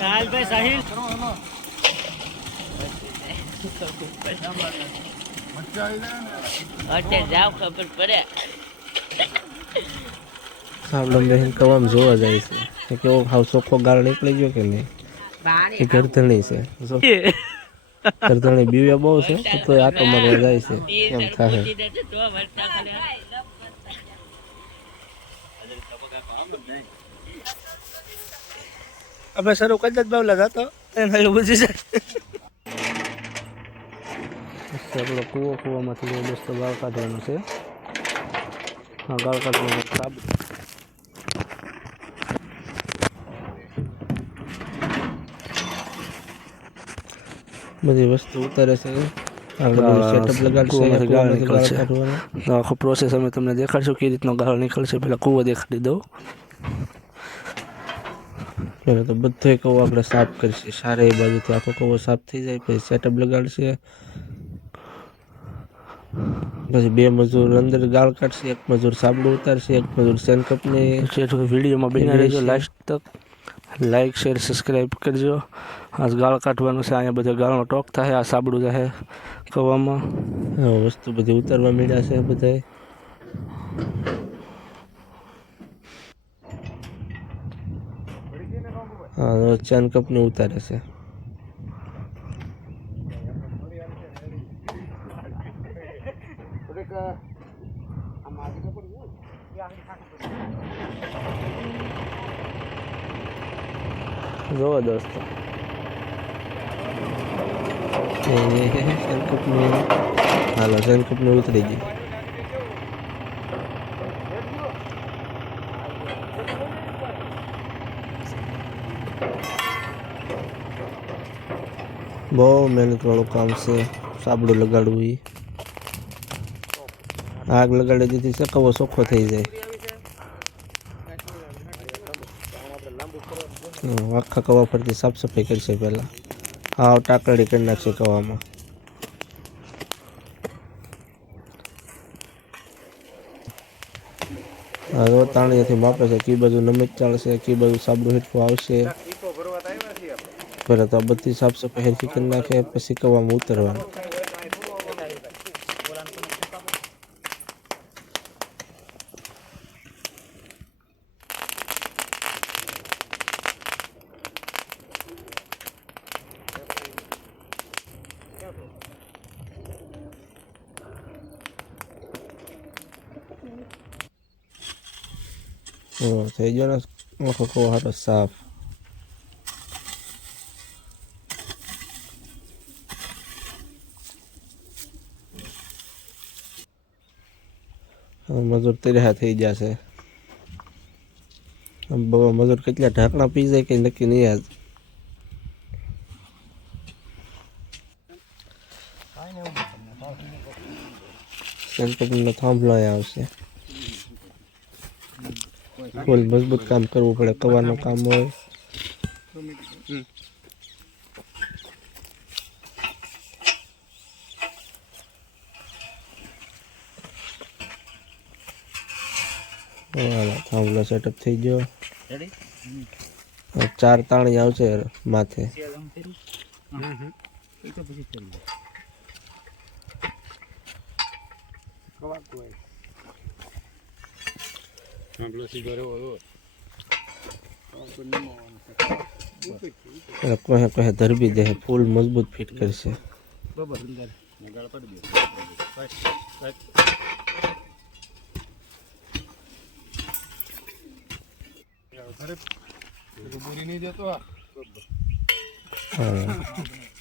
ચાલ ભાઈ સાહિલ. અત્યારે જાવ ખબર પડે. સાબલમ બેન કવામ જોવા જાય છે. કે કેવો હાવ ચોખ્ખો ગાળ નીકળી ગયો કે નહીં? એ ગરધણી છે. ગરધણી બીવ્યા બહુ છે તો આ તો મરવા જાય છે. એમ થાય આપણે શરૂ કરી જ બાવલા જતો એને એવું બધું છે આપણો કૂવો કૂવામાંથી જો દોસ્તો ગાળ કાઢવાનું છે હા ગાળ કાઢવાનું સાબ બધી વસ્તુ ઉતારે છે આગળ સેટઅપ લગાડશે કૂવામાંથી ગાળ કૂવામાંથી ગાળ નીકળશે. કાઢવાનું તો આખો પ્રોસેસ અમે તમને દેખાડશું કેવી રીતનો ગાળો નીકળશે પેલા કૂવો દેખાડી દઉં પહેલાં તો બધો કવો આપણે સાફ કરીશું સારા એ બાજુથી આખો કવો સાફ થઈ જાય પછી સેટઅપ લગાડશે પછી બે મજૂર અંદર ગાળ કાઢશે એક મજૂર સાબડું ઉતારશે એક મજૂર સેનકપની છે વિડીયોમાં બન્યા રહેજો લાસ્ટ તક લાઈક શેર સબસ્ક્રાઈબ કરજો આજ ગાળ કાઢવાનું છે અહીંયા બધો ગાળનો ટોક થાય આ સાબડું થાય કવામાં હા, વસ્તુ બધી ઉતારવા માંડ્યા છે બધાય હા ચેન કપની ઉતારે છે. જોવો દોસ્તો શેનકપની હાલો કપની ઉતરી ગઈ બહુ મહેનત વાળું કામ છે સાબડું લગાડવું એ આગ લગાડી દીધી છે કવો ચોખ્ખો થઈ જાય હમ, આખા કવા ફરતી સાફ સફાઈ કરશે પહેલાં હાવ ટાકડી કરી નાખશે કવામાં હા જો તાણીયાથી માપે છે કી બાજુ નમક ચાલશે કી બાજુ સાબડું હેઠું આવશે પહેલાં તો આ બધી સાફ સફાઈ હેરખી કરી નાખે, પછી કવામાં ઉતરવાનું. થઈ ગયો ને? આખો કવો હારો સાફ. મજૂર તૈયાર થઈ જશે. મજૂર કેટલા ઢાંકણા પી જાય કે નક્કી નહીં આજ સેન્ટરનો થાંભલો આવશે. ફૂલ મજબૂત કામ કરવું પડે કવાનું કામ હોય. હાલો થાંભલો સેટઅપ થઈ ગયો. હવે ચાર તાણી આવશે માથે. એટલે કહે કહે ધરબી દે ફૂલ મજબૂત ફિટ કરશે. હા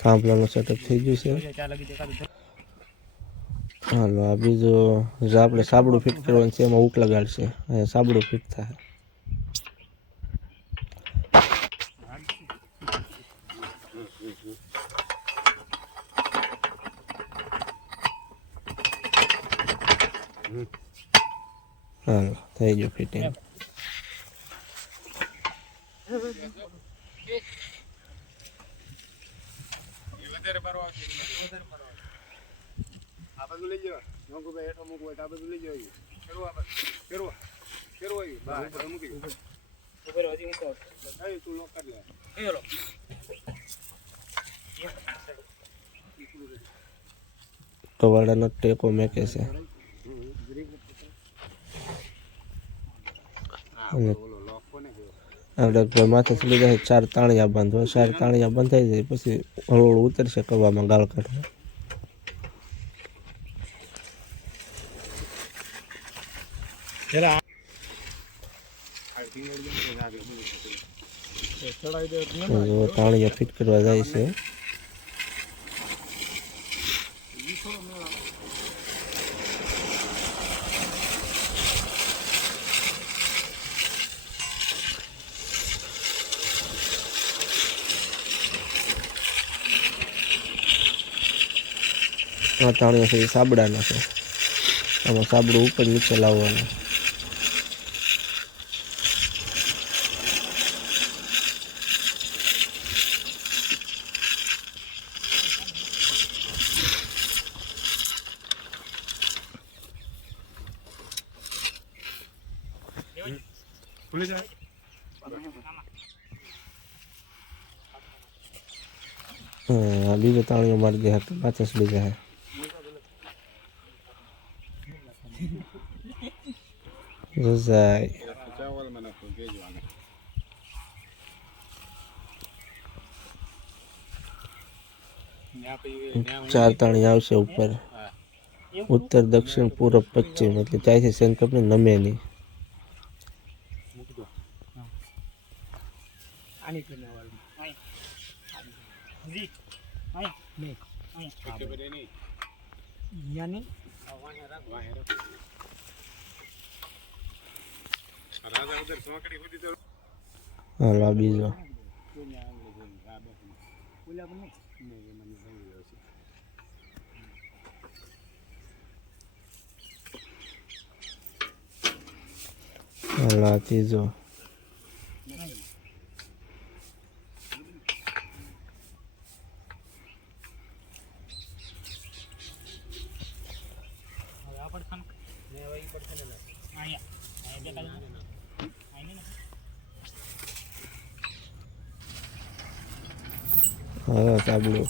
થાંભલાનું સેટઅપ થઈ ગયું છે. હાલો આ બીજું જો આપણે સાબડું ફિટ કરવાનું છે એમાં ઉક લગાડશે અહીંયા સાબડું ફિટ થાય. હાલો થઈ ગયું ફિટિંગ આ બાજુ લઈ જવા નોકુભાઈ હેઠો મૂકવું હોય તો આ બાજુ લઈ જવા ફેરવા ફેરવા ફેરવા બહાર મૂકી એ તું લોક કરી લે કવાડાનો ટેકો મેકે છે અને ઓલો લોક કોને આપણે માથે ચડી જાય ચાર તાણિયા હોય ચાર તાણિયા બંધ થઈ જાય પછી હળવું ઉતરશે કવામાં ગાળ કાઢવા તાણિયા ફિટ કરવા જાય છે. આ તાણિયા છે, એ સાબડાના છે. આમાં સાબડું ઉપર નીચે લાવવાનું. હા બીજો તાણિયો મારી ગયા પાછા સુધી જાય રજાય ચાવલ મને કેજો આને ન્યા પછી ન્યા ચાર તાણી આવશે ઉપર ઉત્તર દક્ષિણ પૂર્વ પશ્ચિમ એટલે ત્યાંથી સેન કંપની નમે નહીં ખબર હાલો બીજો હલા ત્રીજો હા સાબડું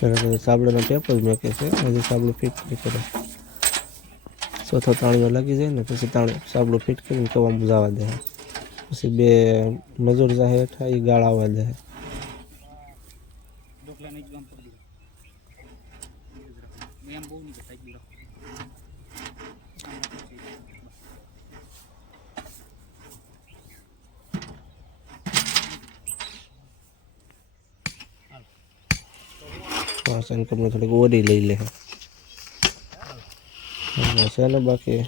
તો સાબડાનો ટેપ જ મેકે છે, હજી સાબડું ફિટ નહીં કરે. ચોથો તાણીઓ લાગી જાય ને, પછી તાણી સાબડું ફિટ કરીને કવામાં જવા દે. પછી બે મજૂર જાહે હેઠા એ ગાળ આવવા દે. વાસણ કંપની થોડીક ઓરી લઈ લે છે ને બાકી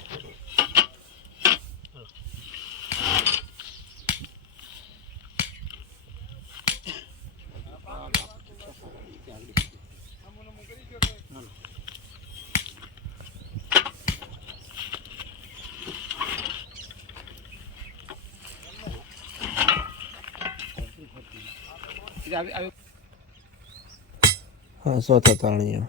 હા ચોથો તાળીઓ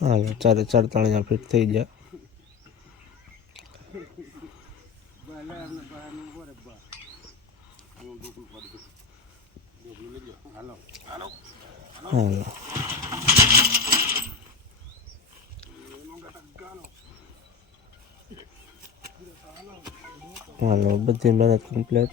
હાલો ચારે ચાર તાળીયા ફિટ થઈ ગયા હાલો બધી મહેનત કમ્પ્લીટ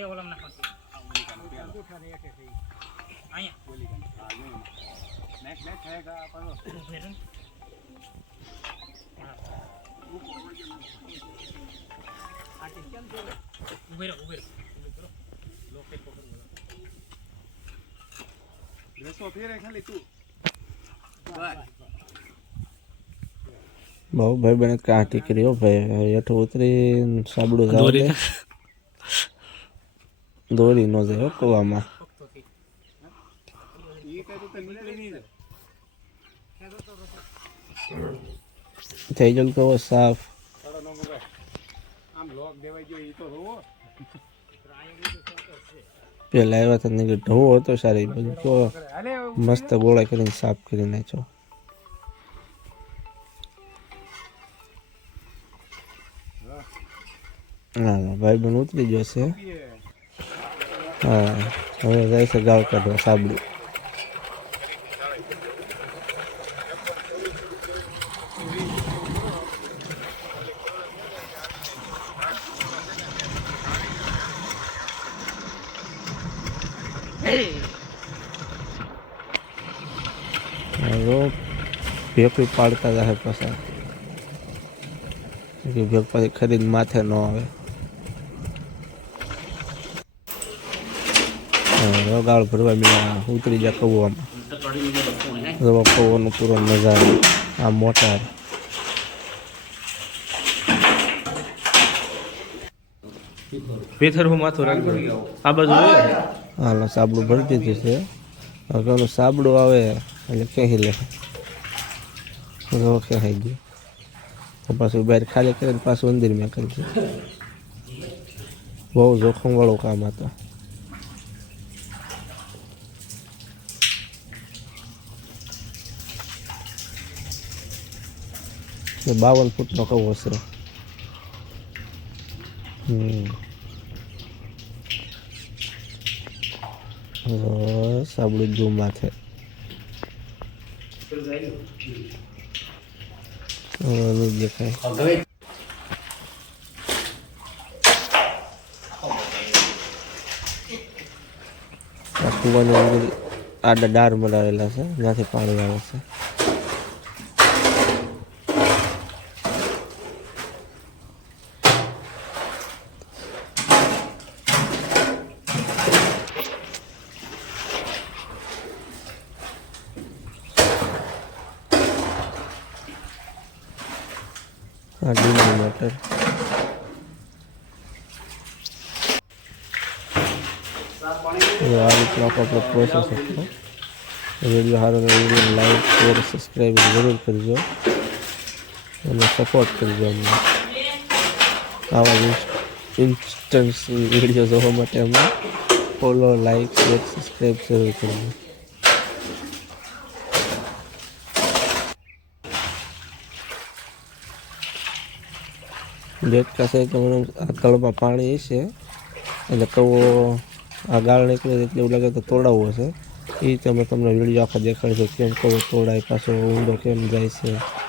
બે ઓલમ નાખવાનું. ઉભેરો ઉભેરો લોકેટ પકડવું રસ્તો ફેરે ખાલી ભાઈ. બને કાંટી કર્યો ભાઈ હેઠો ઉતરી સાબડું દોરી દોરી નો જાય કૂવામાં તો થઈ ગયું કહો સાફ તો પેલા આવ્યા તને કે ઢો હતો સારી બધું કહો મસ્ત ગોળા કરીને સાફ કરી નાખ્યો ભાઈ બન ઉતરી જશે હા, હવે જાય છે ગાળ કાઢવા સાબડું હવે પાડતા જાહે પસાર ભેગ પછી ખરીદ માથે ન આવે. ગાળ ભરવા મળ્યા ઉતરી જાય કૌવામાં રવા કૌવાનો પૂરો નજારો આ મોટા પેથર હું માથું રાખજો આ બાજુ હાલો સાબડું ભરી દીધું છે. હવે પેલું સાબડું આવે એટલે કહી લે. ક્યાંય ગયું. પાછું બહાર ખાલી કરીને પાછું અંદર મેં કરી દીધું બહુ જોખમવાળું કામ હતું. એ બાવન ફૂટનો કવ હવે સાબડું જૂ માથે દેખાય. કૂવાની અંદર આડા ડાર મરાવેલા છે ત્યાંથી પાણી આવે છે. આ ડુંગળી મટર તો આ રીતનો આખો આપણો પ્રોસેસ હતો વીડિયો સારો વીડિયો લાઈક શેર સબસ્ક્રાઈબ જરૂર કરજો અને સપોર્ટ કરજો અમને આવા જ ઇન્સ્ટન્સ વીડિયો જોવા માટે અમને ફોલો બેટકા છે મને આ તળમાં પાણી છે. એટલે કવો આ ગાળ નીકળે એટલે એવું લાગે તો તોડાવવો છે. એ તમે તમને વીડિયો આખા દેખાડશે, કેમ કવો તોડાય, પાછો ઊંડો કેમ જાય છે.